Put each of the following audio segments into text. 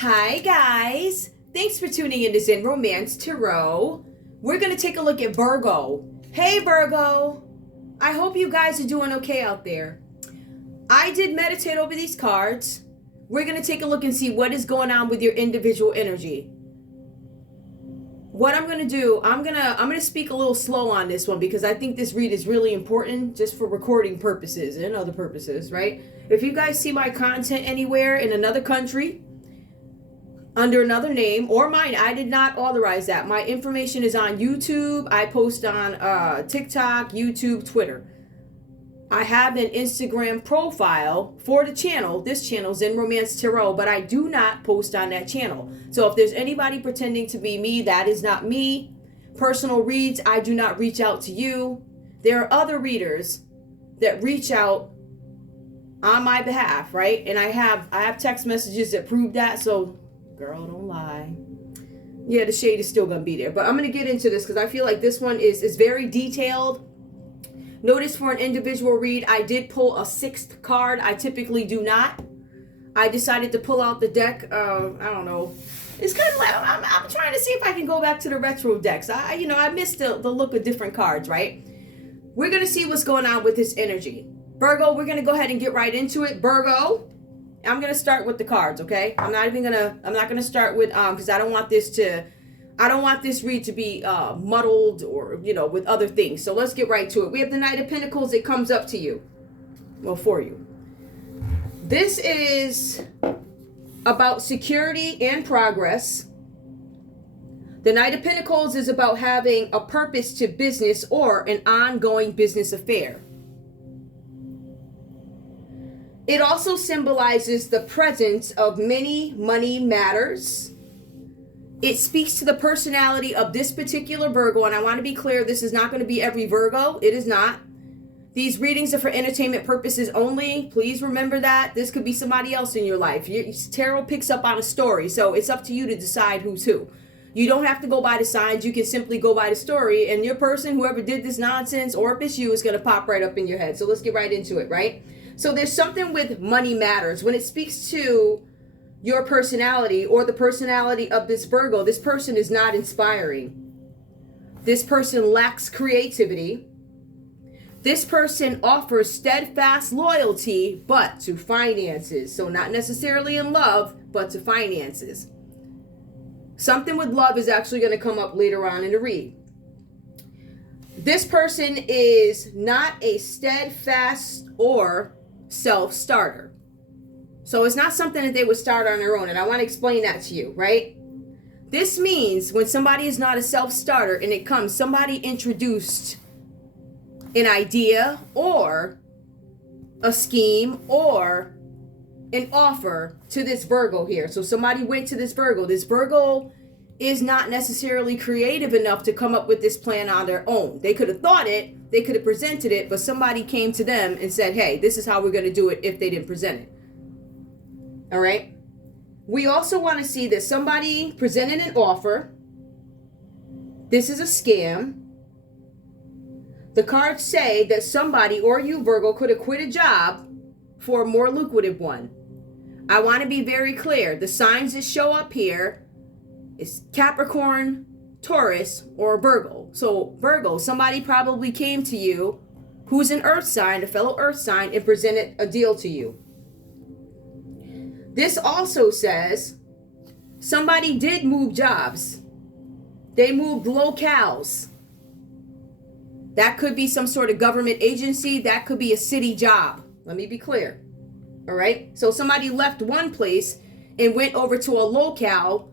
Hi guys, thanks for tuning in to Zen Romance Tarot. We're going to take a look at Virgo. Hey Virgo, I hope you guys are doing okay out there. I did meditate over these cards. We're going to take a look and see what is going on with your individual energy. What I'm going to do, I'm going to speak a little slow on this one because I think this read is really important just for recording purposes and other purposes, right? If you guys see my content anywhere in another country, under another name or mine, I did not authorize that. My information is on YouTube. I post on TikTok, YouTube, Twitter. I have an Instagram profile for the channel. This channel, Zen Romance Tarot, but I do not post on that channel. So if there's anybody pretending to be me, that is not me. Personal reads, I do not reach out to you. There are other readers that reach out on my behalf, right? And I have text messages that prove that, so girl, don't lie. Yeah, the shade is still going to be there. But I'm going to get into this because I feel like this one is very detailed. Notice for an individual read, I did pull a sixth card. I typically do not. I decided to pull out the deck. I don't know. It's kind of like, I'm trying to see if I can go back to the retro decks. I missed the look of different cards, right? We're going to see what's going on with this energy. Virgo, we're going to go ahead and get right into it. Virgo, I'm going to start with the cards, okay? I'm not going to start with, because I don't want this read to be muddled or, with other things. So let's get right to it. We have the Knight of Pentacles. It comes up to you. Well, for you. This is about security and progress. The Knight of Pentacles is about having a purpose to business or an ongoing business affair. It also symbolizes the presence of many money matters. It speaks to the personality of this particular Virgo, and I want to be clear, this is not going to be every Virgo. It is not. These readings are for entertainment purposes only. Please remember that. This could be somebody else in your life. Tarot picks up on a story, so it's up to you to decide who's who. You don't have to go by the signs. You can simply go by the story, and your person, whoever did this nonsense, or if it's you, is going to pop right up in your head. So let's get right into it, right? So there's something with money matters. When it speaks to your personality or the personality of this Virgo, this person is not inspiring. This person lacks creativity. This person offers steadfast loyalty, but to finances. So not necessarily in love, but to finances. Something with love is actually going to come up later on in the read. This person is not a steadfast or self-starter. So it's not something that they would start on their own. And I want to explain that to you, right? This means when somebody is not a self-starter and it comes, somebody introduced an idea or a scheme or an offer to this Virgo here. So somebody went to this Virgo. This Virgo is not necessarily creative enough to come up with this plan on their own. They could have thought it, they could have presented it, but somebody came to them and said, hey, this is how we're going to do it if they didn't present it. All right. We also want to see that somebody presented an offer. This is a scam. The cards say that somebody or you, Virgo, could have quit a job for a more lucrative one. I want to be very clear. The signs that show up here is Capricorn, Taurus, or Virgo. So Virgo, somebody probably came to you who's an earth sign, a fellow earth sign, and presented a deal to you. This also says somebody did move jobs. They moved locales. That could be some sort of government agency. That could be a city job. Let me be clear. All right. So somebody left one place and went over to a locale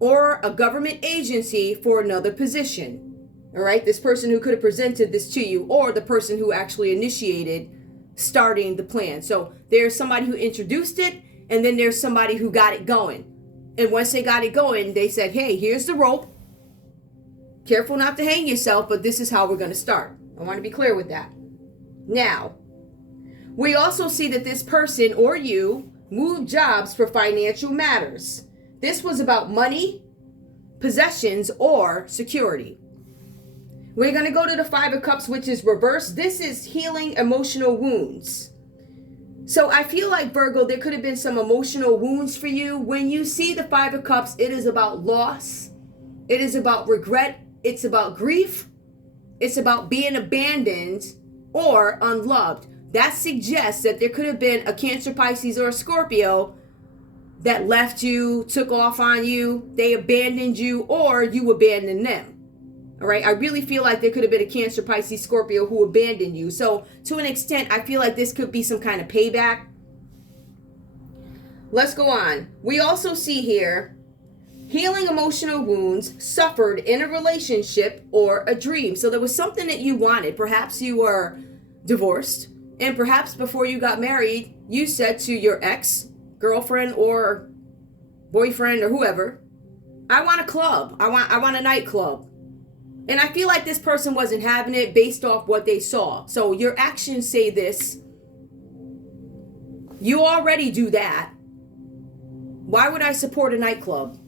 or a government agency for another position. All right. This person who could have presented this to you or the person who actually initiated starting the plan. So there's somebody who introduced it. And then there's somebody who got it going. And once they got it going, they said, hey, here's the rope. Careful not to hang yourself, but this is how we're going to start. I want to be clear with that. Now, we also see that this person or you moved jobs for financial matters. This was about money, possessions, or security. We're going to go to the Five of Cups, which is reversed. This is healing emotional wounds. So I feel like, Virgo, there could have been some emotional wounds for you. When you see the Five of Cups, it is about loss. It is about regret. It's about grief. It's about being abandoned or unloved. That suggests that there could have been a Cancer, Pisces, or a Scorpio that left you, took off on you, they abandoned you, or you abandoned them. All right, I really feel like there could have been a Cancer, Pisces, Scorpio who abandoned you. So to an extent, I feel like this could be some kind of payback. Let's go on. We also see here healing emotional wounds suffered in a relationship or a dream. So there was something that you wanted. Perhaps you were divorced, and perhaps before you got married, you said to your ex-girlfriend or boyfriend or whoever, I want a club. I want a nightclub. And I feel like this person wasn't having it based off what they saw. So your actions say this. You already do that. Why would I support a nightclub?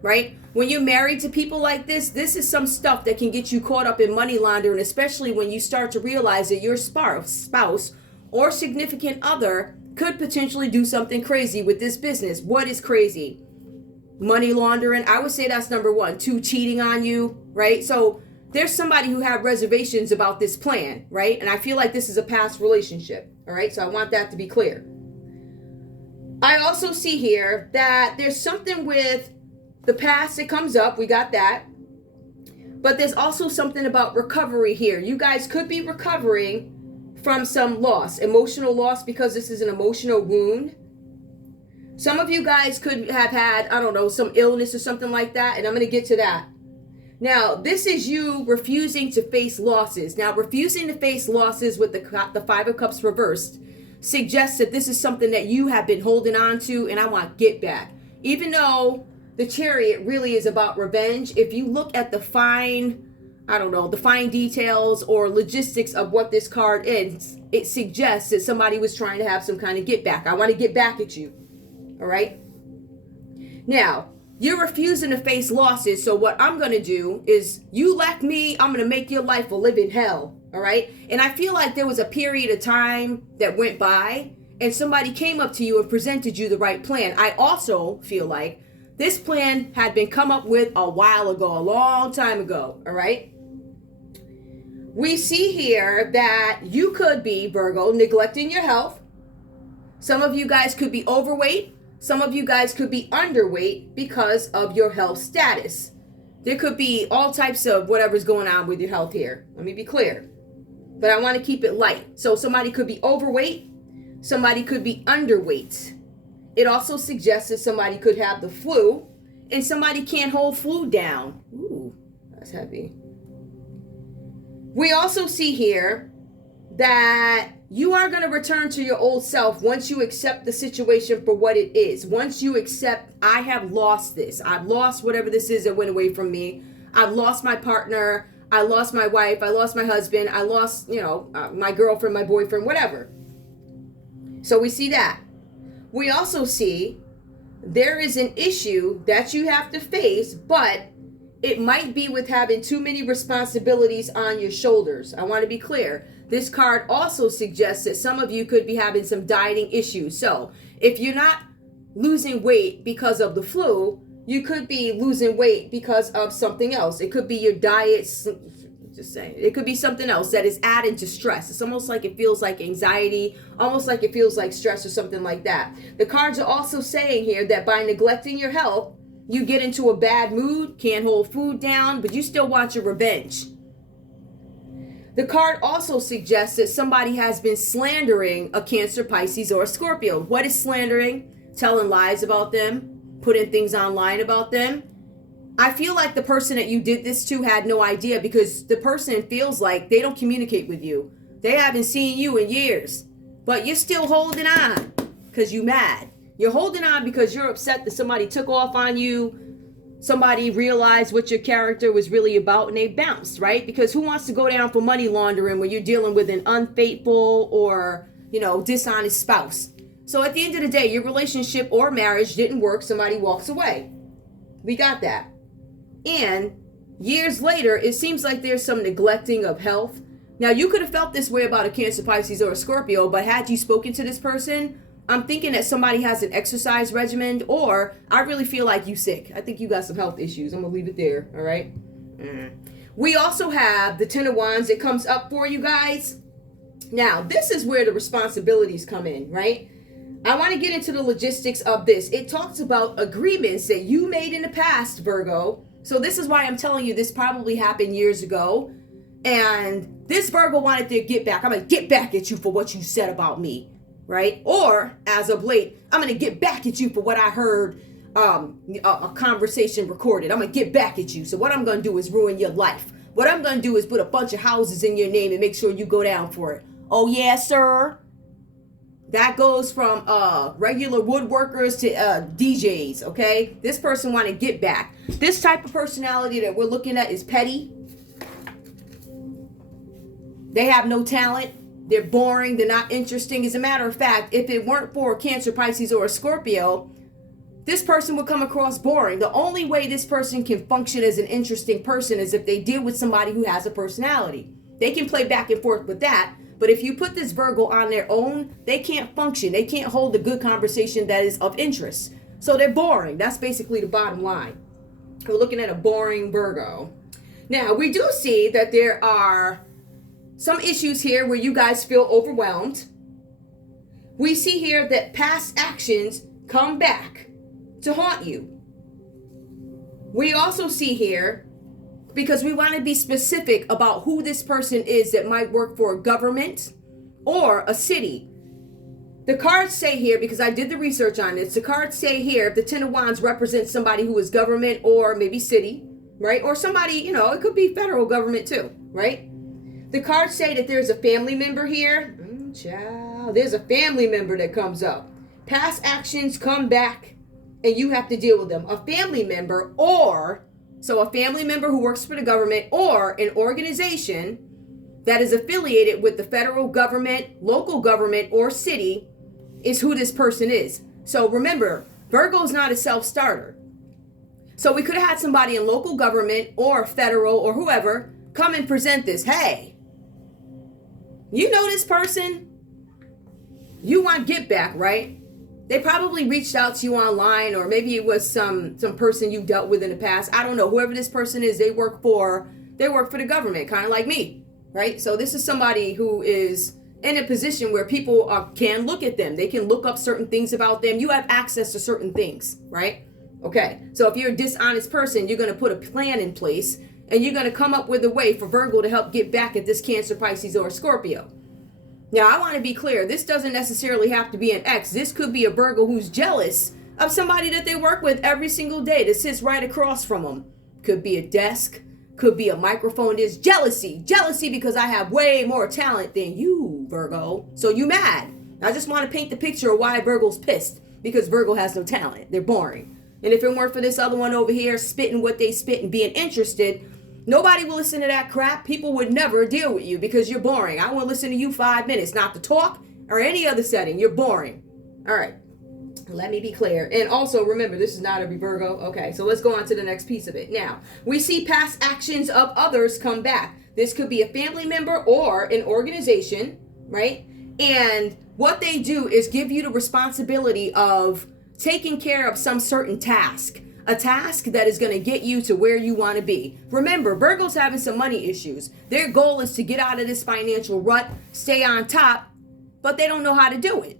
Right? When you're married to people like this is some stuff that can get you caught up in money laundering, especially when you start to realize that your spouse or significant other could potentially do something crazy with this business. What is crazy? Money laundering. I would say that's number one. 2, cheating on you, right? So there's somebody who had reservations about this plan, right? And I feel like this is a past relationship, all right? So I want that to be clear. I also see here that there's something with the past that comes up. We got that. But there's also something about recovery here. You guys could be recovering from some loss, emotional loss, because this is an emotional wound. Some of you guys could have had, I don't know, some illness or something like that, and I'm going to get to that. Now, this is you refusing to face losses. Now, refusing to face losses with the Five of Cups reversed suggests that this is something that you have been holding on to, and I want get back. Even though the Chariot really is about revenge, if you look at the fine, I don't know, the fine details or logistics of what this card is, it suggests that somebody was trying to have some kind of get back. I want to get back at you. All right. Now, you're refusing to face losses. So what I'm going to do is, you left me, I'm going to make your life a living hell. All right. And I feel like there was a period of time that went by and somebody came up to you and presented you the right plan. I also feel like this plan had been come up with a while ago, a long time ago. All right. We see here that you could be, Virgo, neglecting your health. Some of you guys could be overweight. Some of you guys could be underweight because of your health status. There could be all types of whatever's going on with your health here. Let me be clear. But I want to keep it light. So somebody could be overweight. Somebody could be underweight. It also suggests that somebody could have the flu, and somebody can't hold flu down. Ooh, that's heavy. We also see here that you are going to return to your old self once you accept the situation for what it is. Once you accept, I have lost this. I've lost whatever this is that went away from me. I've lost my partner. I lost my wife. I lost my husband. I lost, my girlfriend, my boyfriend, whatever. So we see that. We also see there is an issue that you have to face, but it might be with having too many responsibilities on your shoulders. I want to be clear. This card also suggests that some of you could be having some dieting issues. So if you're not losing weight because of the flu, you could be losing weight because of something else. It could be your diet. Just saying. It could be something else that is adding to stress. It's almost like it feels like anxiety, almost like it feels like stress or something like that. The cards are also saying here that by neglecting your health, you get into a bad mood, can't hold food down, but you still want your revenge. The card also suggests that somebody has been slandering a Cancer, Pisces, or a Scorpio. What is slandering? Telling lies about them, putting things online about them. I feel like the person that you did this to had no idea, because the person feels like they don't communicate with you. They haven't seen you in years, but you're still holding on because you're mad. You're holding on because you're upset that somebody took off on you. Somebody realized what your character was really about and they bounced, right? Because who wants to go down for money laundering when you're dealing with an unfaithful or, dishonest spouse? So at the end of the day, your relationship or marriage didn't work. Somebody walks away. We got that. And years later, it seems like there's some neglecting of health. Now, you could have felt this way about a Cancer, Pisces, or a Scorpio, but had you spoken to this person, I'm thinking that somebody has an exercise regimen, or I really feel like you sick. I think you got some health issues. I'm going to leave it there, all right? We also have the Ten of Wands that comes up for you guys. Now, this is where the responsibilities come in, right? I want to get into the logistics of this. It talks about agreements that you made in the past, Virgo. So this is why I'm telling you this probably happened years ago. And this Virgo wanted to get back. I'm going to get back at you for what you said about me, right? Or, as of late, I'm going to get back at you for what I heard a conversation recorded. I'm going to get back at you. So what I'm going to do is ruin your life. What I'm going to do is put a bunch of houses in your name and make sure you go down for it. Oh, yeah, sir. That goes from regular woodworkers to DJs, okay? This person want to get back. This type of personality that we're looking at is petty. They have no talent. They're boring. They're not interesting. As a matter of fact, if it weren't for a Cancer, Pisces, or a Scorpio, this person would come across boring. The only way this person can function as an interesting person is if they deal with somebody who has a personality. They can play back and forth with that. But if you put this Virgo on their own, they can't function. They can't hold a good conversation that is of interest. So they're boring. That's basically the bottom line. We're looking at a boring Virgo. Now, we do see that there are some issues here where you guys feel overwhelmed. We see here that past actions come back to haunt you. We also see here, because we want to be specific about who this person is that might work for a government or a city. The cards say here, because I did the research on this, the cards say here, the Ten of Wands represents somebody who is government or maybe city, right? Or somebody, it could be federal government too, right? The cards say that there's a family member here. Child, there's a family member that comes up. Past actions come back and you have to deal with them. A family member So a family member who works for the government or an organization that is affiliated with the federal government, local government, or city is who this person is. So remember, Virgo is not a self-starter. So we could have had somebody in local government or federal or whoever come and present this. Hey, you know this person? You want get back, right? They probably reached out to you online, or maybe it was some person you dealt with in the past. I don't know. Whoever this person is, they work for the government, kind of like me, right? So this is somebody who is in a position where people can look at them. They can look up certain things about them. You have access to certain things, right? Okay. So if you're a dishonest person, you're going to put a plan in place, and you're going to come up with a way for Virgo to help get back at this Cancer, Pisces, or Scorpio. Now, I want to be clear. This doesn't necessarily have to be an ex. This could be a Virgo who's jealous of somebody that they work with every single day that sits right across from them. Could be a desk. Could be a microphone. There's jealousy. Jealousy because I have way more talent than you, Virgo. So you mad. I just want to paint the picture of why Virgo's pissed. Because Virgo has no talent. They're boring. And if it weren't for this other one over here spitting what they spit and being interested, nobody will listen to that crap. People would never deal with you because you're boring. I won't listen to you 5 minutes, not to talk or any other setting. You're boring. All right. Let me be clear. And also remember, this is not every Virgo. Okay, so let's go on to the next piece of it. Now, we see past actions of others come back. This could be a family member or an organization, right? And what they do is give you the responsibility of taking care of some certain task. A task that is going to get you to where you want to be. Remember, Virgo's having some money issues. Their goal is to get out of this financial rut, stay on top, but they don't know how to do it,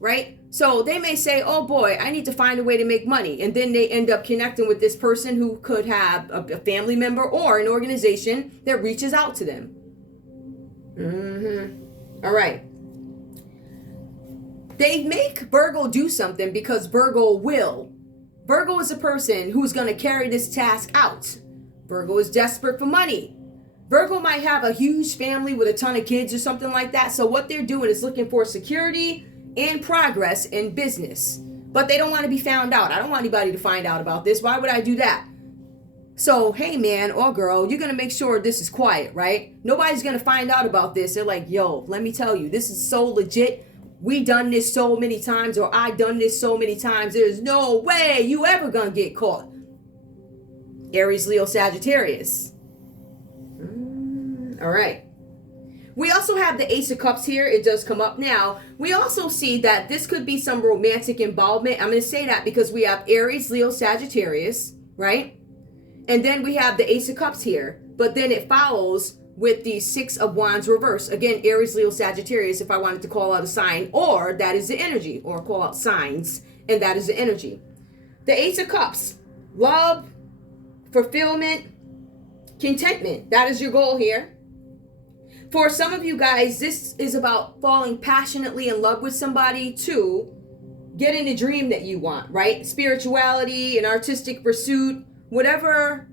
right? So they may say, oh boy, I need to find a way to make money. And then they end up connecting with this person who could have a family member or an organization that reaches out to them. All right. They make Virgo do something because Virgo will. Virgo is a person who's going to carry this task out. Virgo is desperate for money. Virgo might have a huge family with a ton of kids or something like that. So what they're doing is looking for security and progress in business. But they don't want to be found out. I don't want anybody to find out about this. Why would I do that? So, hey man or girl, you're going to make sure this is quiet, right? Nobody's going to find out about this. They're like, yo, let me tell you, this is so legit. We done this so many times, or I done this so many times. There's no way you ever gonna get caught. Aries, Leo, Sagittarius. All right. We also have the Ace of Cups here. It does come up now. We also see that this could be some romantic involvement. I'm going to say that because we have Aries, Leo, Sagittarius, right? And then we have the Ace of Cups here. But then it follows with the Six of Wands reverse. Again, Aries, Leo, Sagittarius, if I wanted to call out a sign, or that is the energy, or call out signs, and that is the energy. The Ace of Cups, love, fulfillment, contentment. That is your goal here. For some of you guys, this is about falling passionately in love with somebody to getting the dream that you want, right? Spirituality, an artistic pursuit, whatever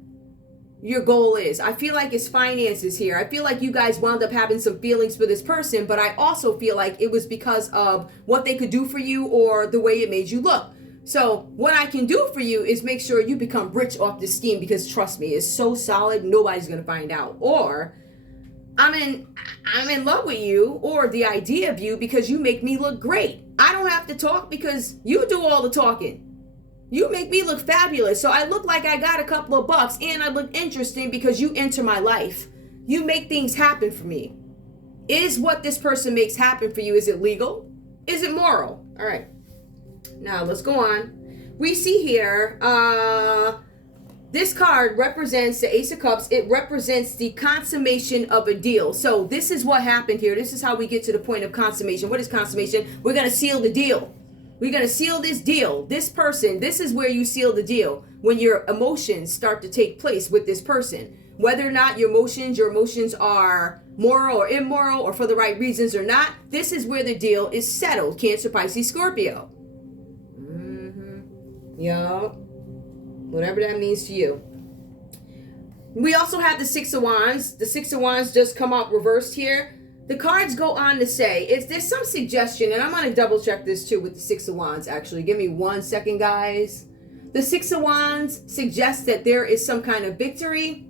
your goal is. I feel like it's finances here. I feel like you guys wound up having some feelings for this person, but I also feel like it was because of what they could do for you or the way it made you look. So what I can do for you is make sure you become rich off this scheme, because trust me, it's so solid, nobody's going to find out. Or I'm in love with you, or the idea of you, because you make me look great. I don't have to talk because you do all the talking. You make me look fabulous. So I look like I got a couple of bucks, and I look interesting because you enter my life. You make things happen for me. Is what this person makes happen for you, is it legal? Is it moral? All right. Now let's go on. We see here, this card represents the Ace of Cups. It represents the consummation of a deal. So this is what happened here. This is how we get to the point of consummation. What is consummation? We're going to seal the deal. We're going to seal this deal. This person, this is where you seal the deal. When your emotions start to take place with this person. Whether or not your emotions are moral or immoral or for the right reasons or not, this is where the deal is settled. Cancer, Pisces, Scorpio. Yup. Whatever that means to you. We also have the Six of Wands. The Six of Wands just come out reversed here. The cards go on to say, there's some suggestion, and I'm going to double check this too with the Six of Wands actually. Give me 1 second, guys. The Six of Wands suggests that there is some kind of victory.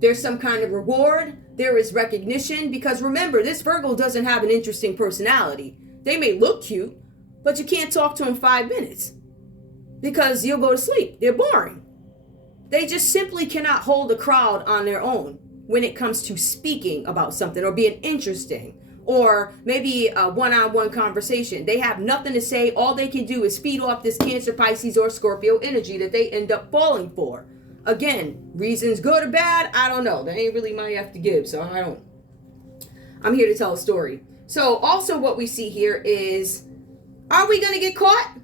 There's some kind of reward. There is recognition. Because remember, this Virgo doesn't have an interesting personality. They may look cute, but you can't talk to them 5 minutes. Because you'll go to sleep. They're boring. They just simply cannot hold a crowd on their own when it comes to speaking about something or being interesting or maybe a one-on-one conversation. They have nothing to say. All they can do is feed off this Cancer, Pisces, or Scorpio energy that they end up falling for. Again, reasons good or bad, I don't know. That ain't really my F to give, so I'm here to tell a story. So also what we see here is, are we going to get caught?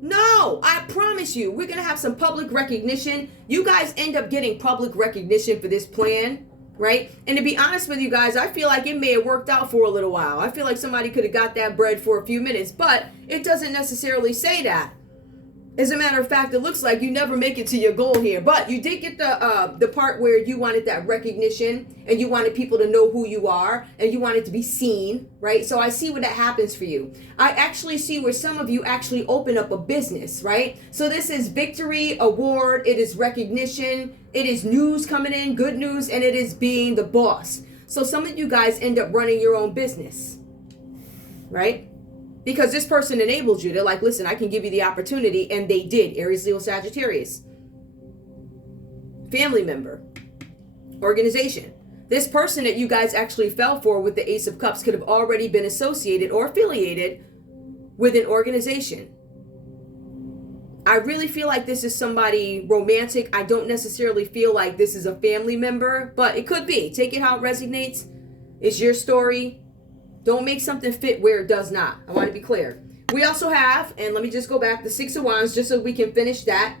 No, I promise you, we're going to have some public recognition. You guys end up getting public recognition for this plan, right? And to be honest with you guys, I feel like it may have worked out for a little while. I feel like somebody could have got that bread for a few minutes, but it doesn't necessarily say that. As a matter of fact, it looks like you never make it to your goal here. But you did get the part where you wanted that recognition and you wanted people to know who you are and you wanted to be seen, right? So I see where that happens for you. I actually see where some of you actually open up a business, right? So this is victory, award, it is recognition, it is news coming in, good news, and it is being the boss. So some of you guys end up running your own business, right? Because this person enabled you. They're like, listen, I can give you the opportunity. And they did. Aries, Leo, Sagittarius. Family member. Organization. This person that you guys actually fell for with the Ace of Cups could have already been associated or affiliated with an organization. I really feel like this is somebody romantic. I don't necessarily feel like this is a family member. But it could be. Take it how it resonates. It's your story. Don't make something fit where it does not. I want to be clear. We also have, and let me just go back, the Six of Wands, just so we can finish that.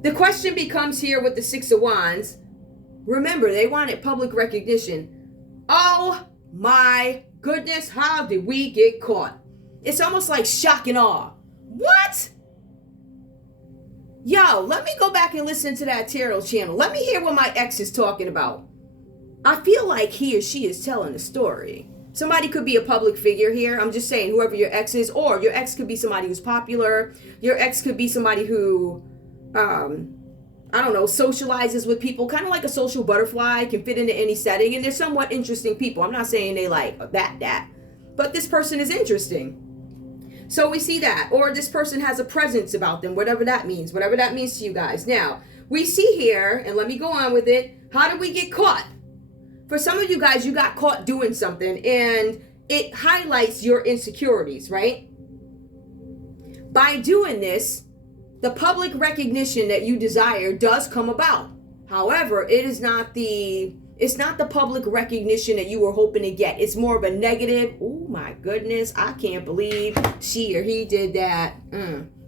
The question becomes here with the Six of Wands. Remember, they wanted public recognition. Oh my goodness, how did we get caught? It's almost like shock and awe. What? Yo, let me go back and listen to that tarot channel. Let me hear what my ex is talking about. I feel like he or she is telling a story. Somebody could be a public figure here. I'm just saying, whoever your ex is, or your ex could be somebody who's popular. Your ex could be somebody who, I don't know, socializes with people, kind of like a social butterfly, can fit into any setting. And they're somewhat interesting people. I'm not saying they like that, but this person is interesting. So we see that, or this person has a presence about them, whatever that means to you guys. Now, we see here, and let me go on with it. How do we get caught? for some of you guys, you got caught doing something and it highlights your insecurities, right? By doing this, the public recognition that you desire does come about. However, it's not the public recognition that you were hoping to get. It's more of a negative, oh my goodness, I can't believe she or he did that.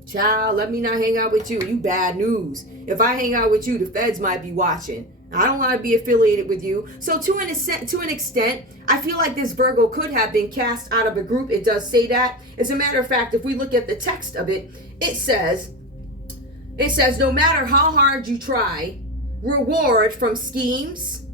Child, let me not hang out with you. You bad news. If I hang out with you, the feds might be watching. I don't want to be affiliated with you. So to an extent, I feel like this Virgo could have been cast out of a group. It does say that. As a matter of fact, if we look at the text of it, it says, no matter how hard you try, reward from schemes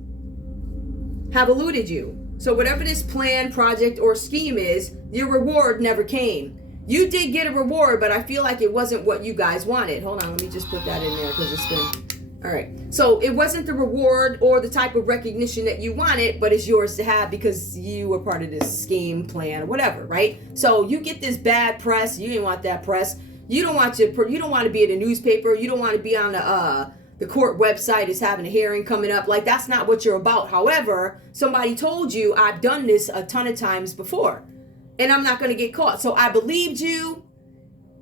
have eluded you. So whatever this plan, project, or scheme is, your reward never came. You did get a reward, but I feel like it wasn't what you guys wanted. Hold on, let me just put that in there because it's been... All right. So it wasn't the reward or the type of recognition that you wanted, but it's yours to have because you were part of this scheme, plan, or whatever, right? So you get this bad press. You didn't want that press. You don't want to be in a newspaper. You don't want to be on the court website is having a hearing coming up. Like, that's not what you're about. However, somebody told you, I've done this a ton of times before and I'm not going to get caught. So I believed you.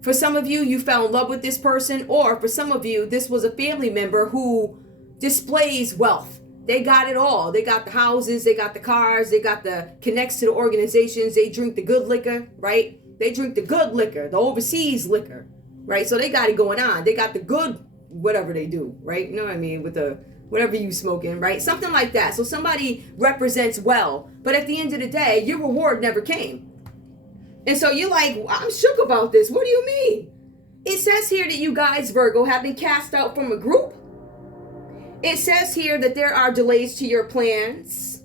For some of you, you fell in love with this person, or for some of you, this was a family member who displays wealth. They got it all. They got the houses, they got the cars, they got the connects to the organizations. They drink the good liquor, right? They drink the good liquor, the overseas liquor, right? So they got it going on. They got the good, whatever they do, right? You know what I mean? With the whatever you smoking, right? Something like that. So somebody represents well, but at the end of the day, your reward never came. And so you're like, I'm shook about this. What do you mean? It says here that you guys, Virgo, have been cast out from a group. It says here that there are delays to your plans.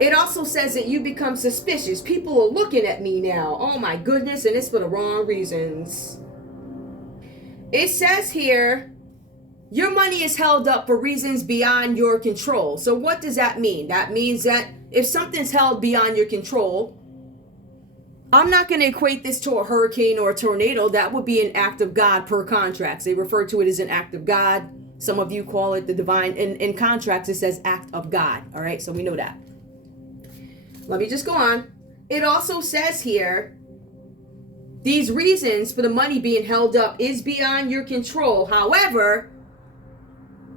It also says that you become suspicious. People are looking at me now. Oh my goodness, and it's for the wrong reasons. It says here, your money is held up for reasons beyond your control. So what does that mean? That means that if something's held beyond your control, I'm not going to equate this to a hurricane or a tornado. That would be an act of God per contracts. They refer to it as an act of God. Some of you call it the divine. In contracts, it says act of God. All right, so we know that. Let me just go on. It also says here, these reasons for the money being held up is beyond your control. However,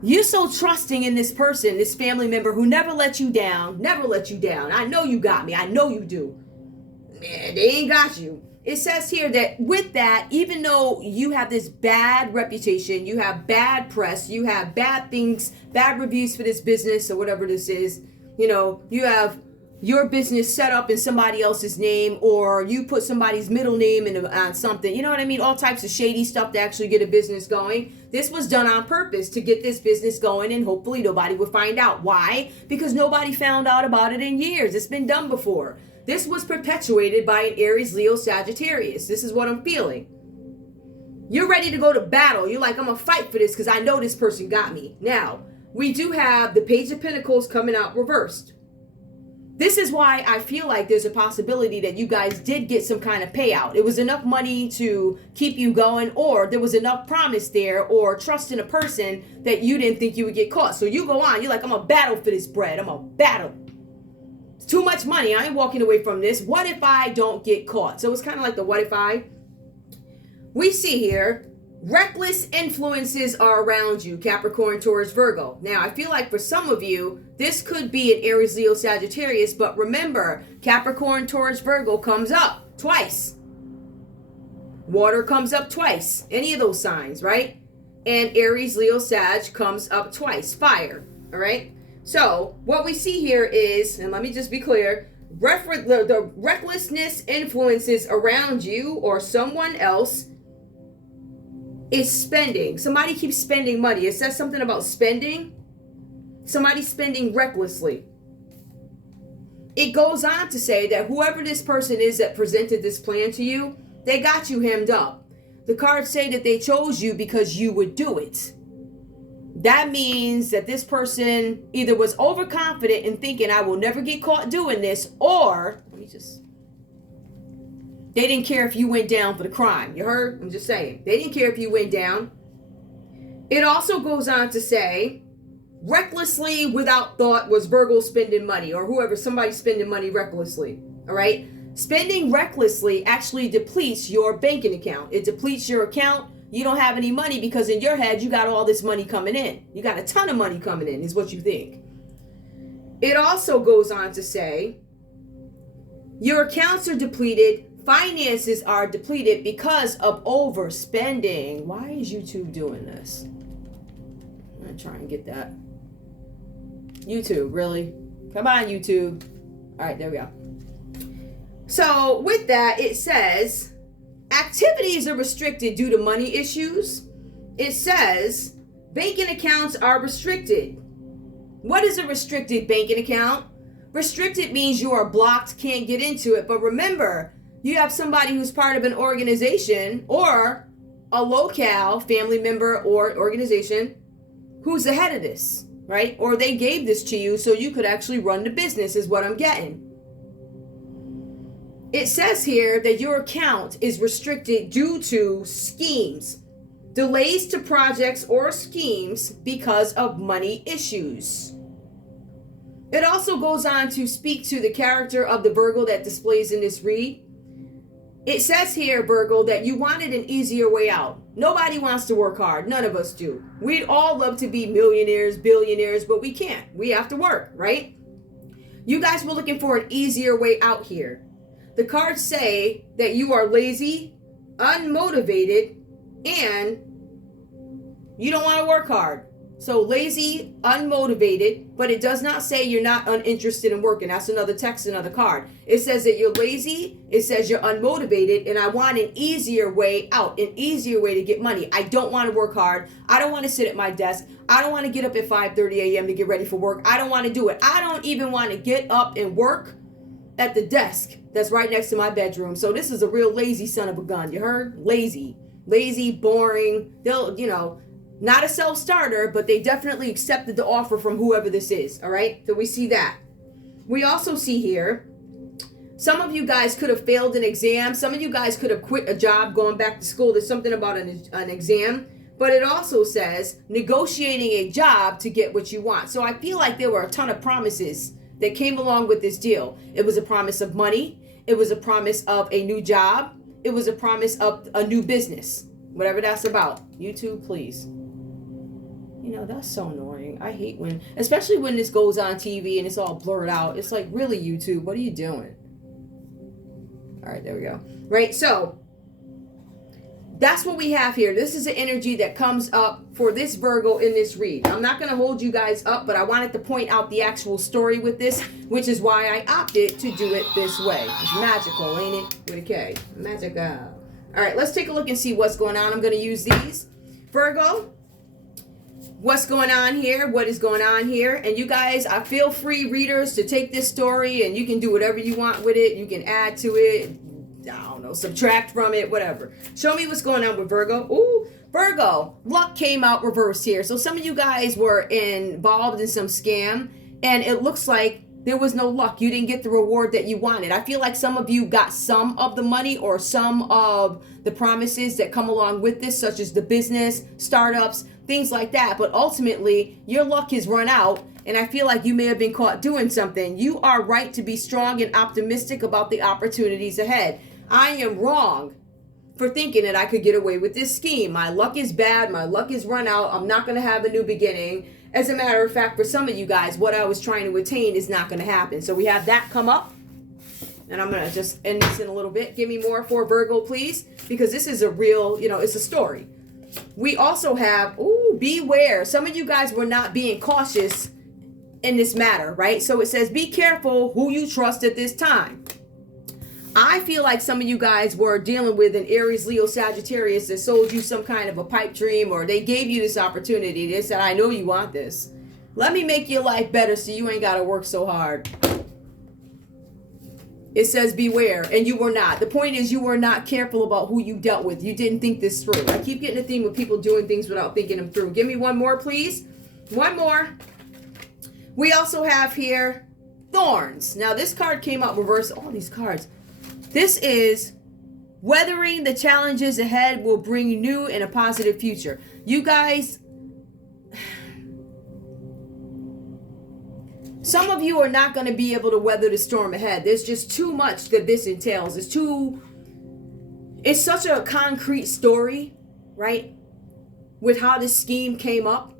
you're so trusting in this person, this family member who never let you down, never let you down. I know you got me. I know you do. Man, they ain't got you. It says here that with that, even though you have this bad reputation, you have bad press, you have bad things, bad reviews for this business or whatever this is, you know, you have your business set up in somebody else's name, or you put somebody's middle name on something, you know what I mean? All types of shady stuff to actually get a business going. This was done on purpose to get this business going, and hopefully nobody would find out. Why? Because nobody found out about it in years. It's been done before. This was perpetuated by an Aries, Leo, Sagittarius. This is what I'm feeling. You're ready to go to battle. You're like, I'm going to fight for this because I know this person got me. Now, we do have the Page of Pentacles coming out reversed. This is why I feel like there's a possibility that you guys did get some kind of payout. It was enough money to keep you going, or there was enough promise there or trust in a person that you didn't think you would get caught. So you go on. You're like, I'm going to battle for this bread. I'm going to battle. Too much money. I ain't walking away from this. What if I don't get caught? So it's kind of like the what if I. We see here, reckless influences are around you, Capricorn, Taurus, Virgo. Now, I feel like for some of you, this could be an Aries, Leo, Sagittarius, but remember, Capricorn, Taurus, Virgo comes up twice. Water comes up twice. Any of those signs, right? And Aries, Leo, Sag comes up twice. Fire, all right? So what we see here is, and let me just be clear, the recklessness influences around you or someone else is spending. Somebody keeps spending money. It says something about spending. Somebody's spending recklessly. It goes on to say that whoever this person is that presented this plan to you, they got you hemmed up. The cards say that they chose you because you would do it. That means that this person either was overconfident in thinking I will never get caught doing this, or they didn't care if you went down for the crime. You heard? I'm just saying. They didn't care if you went down. It also goes on to say recklessly without thought was Virgo spending money, or whoever, somebody spending money recklessly. All right. Spending recklessly actually depletes your banking account. It depletes your account. You don't have any money because in your head, you got all this money coming in. You got a ton of money coming in is what you think. It also goes on to say, your accounts are depleted. Finances are depleted because of overspending. Why is YouTube doing this? I'm going to try and get that. YouTube, really? Come on, YouTube. All right, there we go. So with that, it says, activities are restricted due to money issues. It says, banking accounts are restricted. What is a restricted banking account? Restricted means you are blocked, can't get into it. But remember, you have somebody who's part of an organization or a locale family member or organization who's the head of this, right? Or they gave this to you so you could actually run the business is what I'm getting. It says here that your account is restricted due to schemes, delays to projects or schemes because of money issues. It also goes on to speak to the character of the Virgo that displays in this read. It says here, Virgo, that you wanted an easier way out. Nobody wants to work hard. None of us do. We'd all love to be millionaires, billionaires, but we can't. We have to work, right? You guys were looking for an easier way out here. The cards say that you are lazy, unmotivated, and you don't want to work hard. So lazy, unmotivated, but it does not say you're not uninterested in working. That's another text, another card. It says that you're lazy, it says you're unmotivated, and I want an easier way out, an easier way to get money. I don't want to work hard. I don't want to sit at my desk. I don't want to get up at 5:30 a.m. to get ready for work. I don't want to do it. I don't even want to get up and work at the desk that's right next to my bedroom. So this is a real lazy son of a gun. You heard? Lazy, boring. They'll, not a self-starter, but they definitely accepted the offer from whoever this is. All right. So we see that. We also see here, some of you guys could have failed an exam. Some of you guys could have quit a job, going back to school. There's something about an exam, but it also says negotiating a job to get what you want. So I feel like there were a ton of promises that came along with this deal. It was a promise of money. It was a promise of a new job. It was a promise of a new business, whatever that's about. YouTube, please. That's so annoying. I hate especially when this goes on TV and it's all blurred out. It's like, really, YouTube, what are you doing? All right, there we go. Right, so that's what we have here. This is the energy that comes up for this Virgo in this read. I'm not going to hold you guys up, but I wanted to point out the actual story with this, which is why I opted to do it this way. It's magical, ain't it? With a K. Magical. All right, let's take a look and see what's going on. I'm going to use these. Virgo, what's going on here? What is going on here? And you guys, I feel free, readers, to take this story and you can do whatever you want with it. You can add to it. I don't know, subtract from it, whatever. Show me what's going on with Virgo. Ooh, Virgo, luck came out reversed here. So some of you guys were involved in some scam and it looks like there was no luck. You didn't get the reward that you wanted. I feel like some of you got some of the money or some of the promises that come along with this, such as the business, startups, things like that. But ultimately, your luck has run out. And I feel like you may have been caught doing something. You are right to be strong and optimistic about the opportunities ahead. I am wrong for thinking that I could get away with this scheme. My luck is bad. My luck is run out. I'm not going to have a new beginning. As a matter of fact, for some of you guys, what I was trying to attain is not going to happen. So we have that come up. And I'm going to just end this in a little bit. Give me more for Virgo, please. Because this is a real, it's a story. We also have, beware. Some of you guys were not being cautious in this matter, right? So it says, be careful who you trust at this time. I feel like some of you guys were dealing with an Aries, Leo, Sagittarius that sold you some kind of a pipe dream, or they gave you this opportunity. They said, I know you want this. Let me make your life better so you ain't got to work so hard. It says beware, and you were not. The point is you were not careful about who you dealt with. You didn't think this through. I keep getting a theme with people doing things without thinking them through. Give me one more, please. One more. We also have here thorns. Now, this card came out reversed. All these cards. This is weathering the challenges ahead will bring new and a positive future. You guys, Some of you are not going to be able to weather the storm ahead. There's just too much that this entails. It's such a concrete story, right? With how this scheme came up.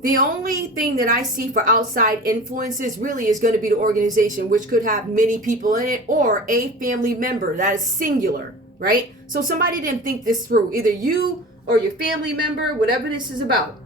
The only thing that I see for outside influences really is going to be the organization, which could have many people in it, or a family member that is singular, right? So somebody didn't think this through, either you or your family member, whatever this is about,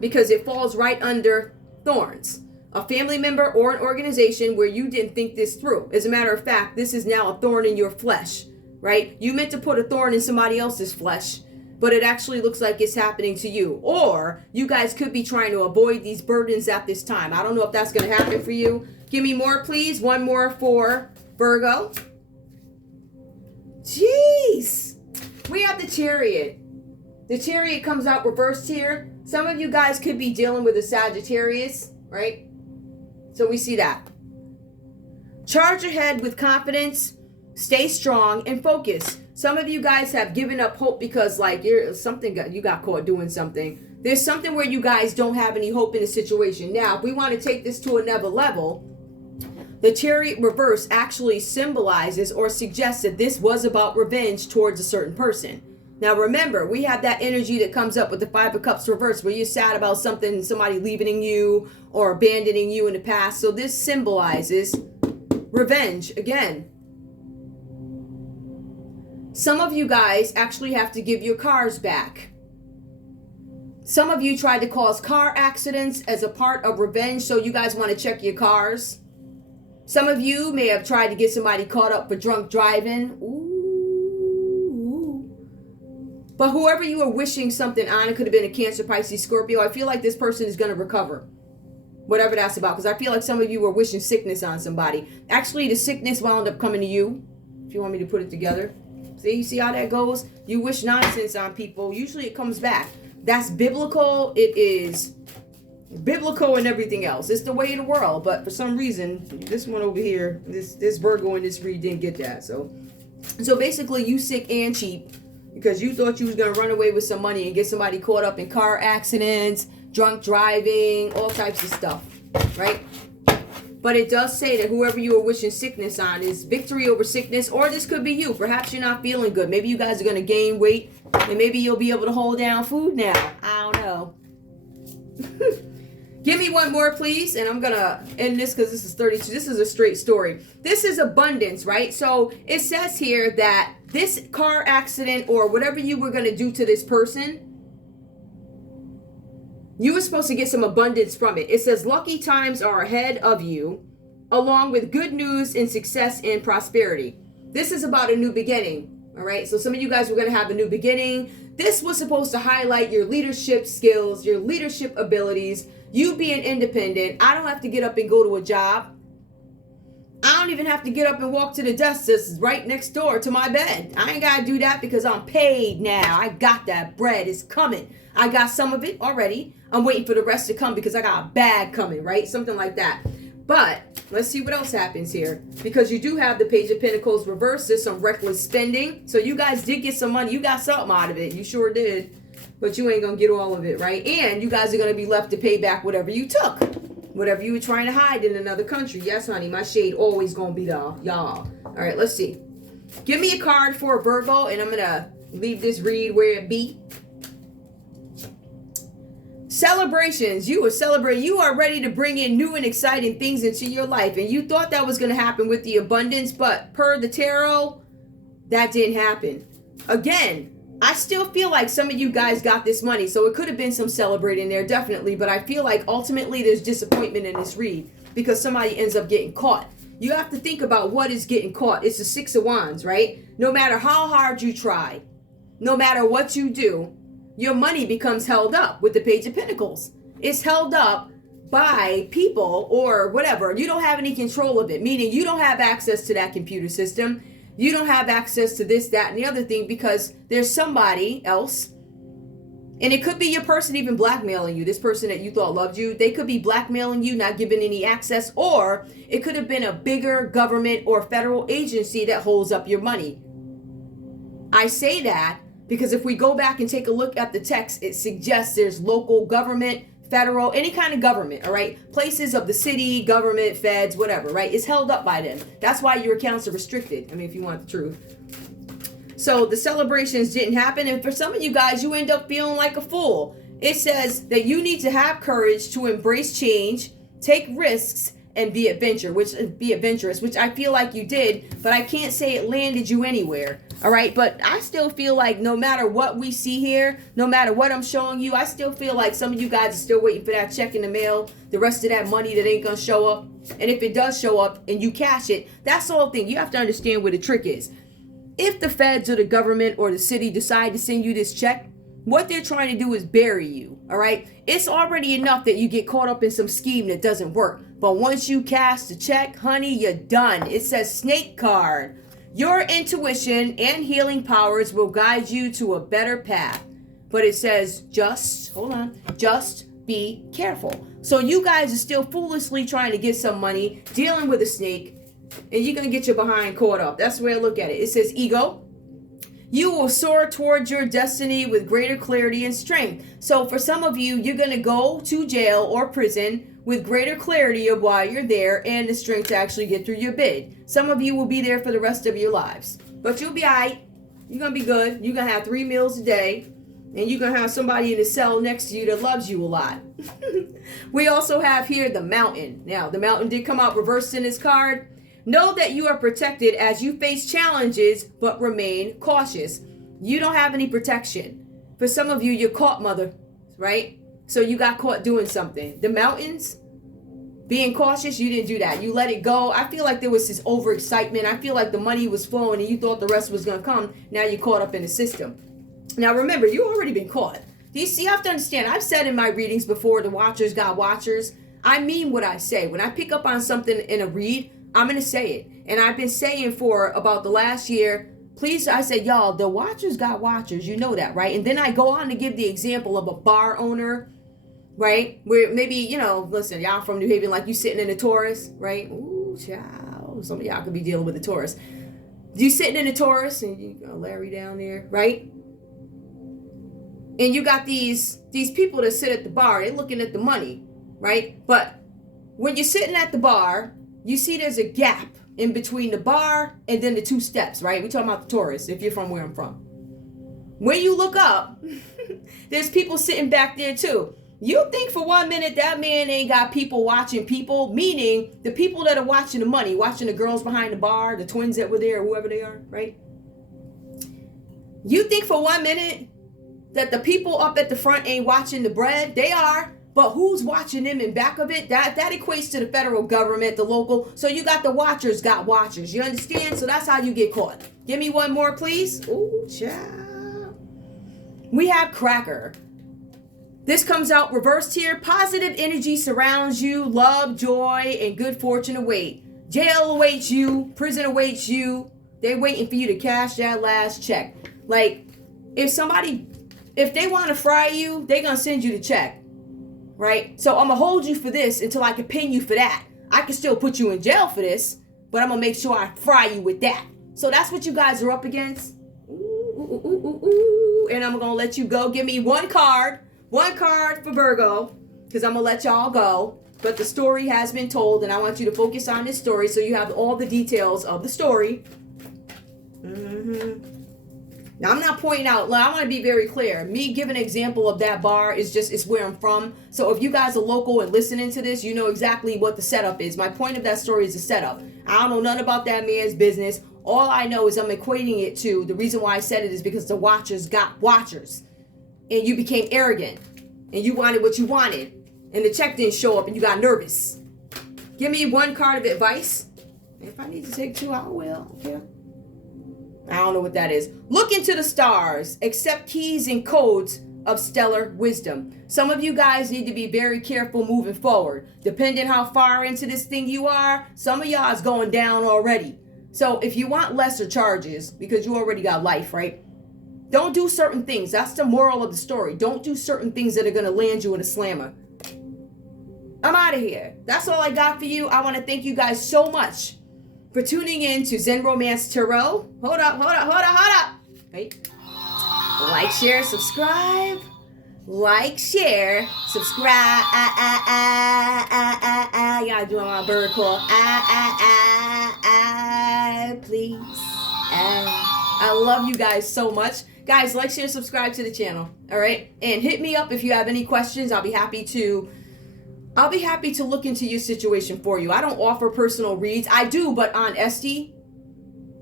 because it falls right under thorns. A family member or an organization where you didn't think this through. As a matter of fact, this is now a thorn in your flesh, right? You meant to put a thorn in somebody else's flesh, but it actually looks like it's happening to you. Or you guys could be trying to avoid these burdens at this time. I don't know if that's going to happen for you. Give me more, please. One more for Virgo. Jeez. We have the Chariot. The Chariot comes out reversed here. Some of you guys could be dealing with a Sagittarius, right? So we see that. Charge ahead with confidence. Stay strong and focus. Some of you guys have given up hope because you got caught doing something. There's something where you guys don't have any hope in the situation. Now, if we want to take this to another level, the Chariot reverse actually symbolizes or suggests that this was about revenge towards a certain person. Now, remember, we have that energy that comes up with the Five of Cups reverse where you're sad about something, somebody leaving you or abandoning you in the past. So this symbolizes revenge again. Some of you guys actually have to give your cars back. Some of you tried to cause car accidents as a part of revenge, so you guys want to check your cars. Some of you may have tried to get somebody caught up for drunk driving. Ooh. But whoever you were wishing something on, it could have been a Cancer, Pisces, Scorpio. I feel like this person is going to recover. Whatever that's about. Because I feel like some of you were wishing sickness on somebody. Actually, the sickness wound up coming to you. If you want me to put it together. See how that goes? You wish nonsense on people. Usually it comes back. That's biblical. It is biblical and everything else. It's the way of the world. But for some reason, this one over here, this Virgo in this read didn't get that. So basically you sick and cheap because you thought you was going to run away with some money and get somebody caught up in car accidents, drunk driving, all types of stuff, right? But it does say that whoever you are wishing sickness on is victory over sickness, or this could be you. Perhaps you're not feeling good. Maybe you guys are going to gain weight, and maybe you'll be able to hold down food now. I don't know. Give me one more, please, and I'm going to end this because this is 32. This is a straight story. This is abundance, right? So it says here that this car accident or whatever you were going to do to this person, you were supposed to get some abundance from it. It says lucky times are ahead of you, along with good news and success and prosperity. This is about a new beginning, all right? So some of you guys were going to have a new beginning. This was supposed to highlight your leadership skills, your leadership abilities, you being independent. I don't have to get up and go to a job. I don't even have to get up and walk to the desk that's right next door to my bed. I ain't got to do that because I'm paid now. I got that bread. It's coming. I got some of it already. I'm waiting for the rest to come because I got a bag coming, right? Something like that. But let's see what else happens here. Because you do have the Page of Pentacles reversed. There's some reckless spending. So you guys did get some money. You got something out of it. You sure did. But you ain't going to get all of it, right? And you guys are going to be left to pay back whatever you took. Whatever you were trying to hide in another country. Yes, honey. My shade always going to be the y'all. All right, let's see. Give me a card for Virgo. And I'm going to leave this read where it be. Celebrations. You are celebrating. You are ready to bring in new and exciting things into your life. And you thought that was going to happen with the abundance. But per the tarot, that didn't happen. Again, I still feel like some of you guys got this money. So it could have been some celebrating there, definitely. But I feel like ultimately there's disappointment in this read. Because somebody ends up getting caught. You have to think about what is getting caught. It's the Six of Wands, right? No matter how hard you try. No matter what you do. Your money becomes held up with the Page of Pentacles. It's held up by people or whatever. You don't have any control of it, meaning you don't have access to that computer system. You don't have access to this, that, and the other thing because there's somebody else. And it could be your person even blackmailing you. This person that you thought loved you, they could be blackmailing you, not giving any access. Or it could have been a bigger government or federal agency that holds up your money. I say that because if we go back and take a look at the text, it suggests there's local government, federal, any kind of government, all right? Places of the city, government, feds, whatever, right? It's held up by them. That's why your accounts are restricted. I mean, if you want the truth. So the celebrations didn't happen. And for some of you guys, you end up feeling like a fool. It says that you need to have courage to embrace change, take risks, and be adventurous, which I feel like you did, but I can't say it landed you anywhere. All right, but I still feel like no matter what we see here, no matter what I'm showing you, I still feel like some of you guys are still waiting for that check in the mail, the rest of that money that ain't gonna show up. And if it does show up and you cash it, that's the whole thing. You have to understand where the trick is. If the feds or the government or the city decide to send you this check, what they're trying to do is bury you, all right? It's already enough that you get caught up in some scheme that doesn't work. But once you cash the check, honey, you're done. It says snake card. Your intuition and healing powers will guide you to a better path. But it says just be careful. So you guys are still foolishly trying to get some money, dealing with a snake, and you're going to get your behind caught up. That's the way I look at it. It says ego. You will soar towards your destiny with greater clarity and strength. So for some of you, you're going to go to jail or prison with greater clarity of why you're there and the strength to actually get through your bid. Some of you will be there for the rest of your lives. But you'll be all right. You're going to be good. You're going to have 3 meals a day. And you're going to have somebody in the cell next to you that loves you a lot. We also have here the mountain. Now, the mountain did come out reversed in this card. Know that you are protected as you face challenges, but remain cautious. You don't have any protection. For some of you, you're caught, mother, right? So you got caught doing something. The mountains, being cautious, you didn't do that. You let it go. I feel like there was this overexcitement. I feel like the money was flowing and you thought the rest was going to come. Now you're caught up in the system. Now remember, you already been caught. You have to understand, I've said in my readings before, the watchers got watchers. I mean what I say. When I pick up on something in a read, I'm going to say it. And I've been saying for about the last year, please, I said, y'all, the watchers got watchers. You know that, right? And then I go on to give the example of a bar owner, right? Where maybe, listen, y'all from New Haven, like you sitting in a Taurus, right? Ooh, child. Some of y'all could be dealing with a Taurus. You sitting in a Taurus and you got Larry down there, right? And you got these people that sit at the bar. They're looking at the money, right? But when you're sitting at the bar, you see there's a gap in between the bar and then the 2 steps, right? We're talking about the Taurus, if you're from where I'm from. When you look up, there's people sitting back there too. You think for 1 minute that man ain't got people watching people, meaning the people that are watching the money, watching the girls behind the bar, the twins that were there, whoever they are, right? You think for 1 minute that the people up at the front ain't watching the bread? They are. But who's watching them in back of it? That equates to the federal government, the local. So you got the watchers got watchers. You understand? So that's how you get caught. Give me one more, please. Ooh, child. We have cracker. This comes out reversed here. Positive energy surrounds you. Love, joy, and good fortune await. Jail awaits you. Prison awaits you. They're waiting for you to cash that last check. Like, if they want to fry you, they're going to send you the check. Right? So I'm going to hold you for this until I can pin you for that. I can still put you in jail for this, but I'm going to make sure I fry you with that. So that's what you guys are up against. Ooh. And I'm going to let you go. Give me one card for Virgo, because I'm going to let y'all go. But the story has been told, and I want you to focus on this story so you have all the details of the story. Now, I'm not pointing out, I want to be very clear. Me giving an example of that bar it's where I'm from. So if you guys are local and listening to this, you know exactly what the setup is. My point of that story is the setup. I don't know nothing about that man's business. All I know is I'm equating it to, the reason why I said it is because the watchers got watchers. And you became arrogant. And you wanted what you wanted. And the check didn't show up and you got nervous. Give me one card of advice. If I need to take 2, I will. Okay. I don't know what that is. Look into the stars. Accept keys and codes of stellar wisdom. Some of you guys need to be very careful moving forward. Depending how far into this thing you are, some of y'all is going down already. So if you want lesser charges, because you already got life, right? Don't do certain things. That's the moral of the story. Don't do certain things that are going to land you in a slammer. I'm out of here. That's all I got for you. I want to thank you guys so much for tuning in to Zen Romance Tarot. Hold up. Wait. Like, share, subscribe. like, share, subscribe. Y'all doing my bird call. Please. I love you guys so much. Guys, like, share, subscribe to the channel. All right? And hit me up if you have any questions. I'll be happy to look into your situation for you. I don't offer personal reads. I do, but on SD.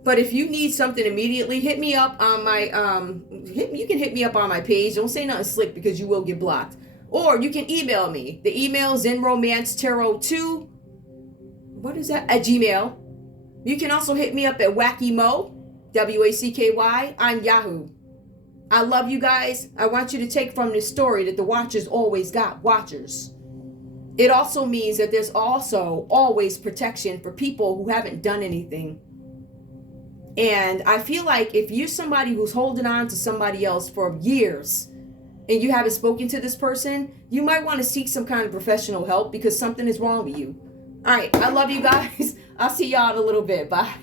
But if you need something immediately, hit me up on my you can hit me up on my page. Don't say nothing slick because you will get blocked. Or you can email me. The email is zenromancetarot2. What is that? At Gmail. You can also hit me up at wackymo, WACKY, on Yahoo. I love you guys. I want you to take from this story that the Watchers always got watchers. It also means that there's also always protection for people who haven't done anything. And I feel like if you're somebody who's holding on to somebody else for years and you haven't spoken to this person, you might want to seek some kind of professional help because something is wrong with you. All right. I love you guys. I'll see y'all in a little bit. Bye.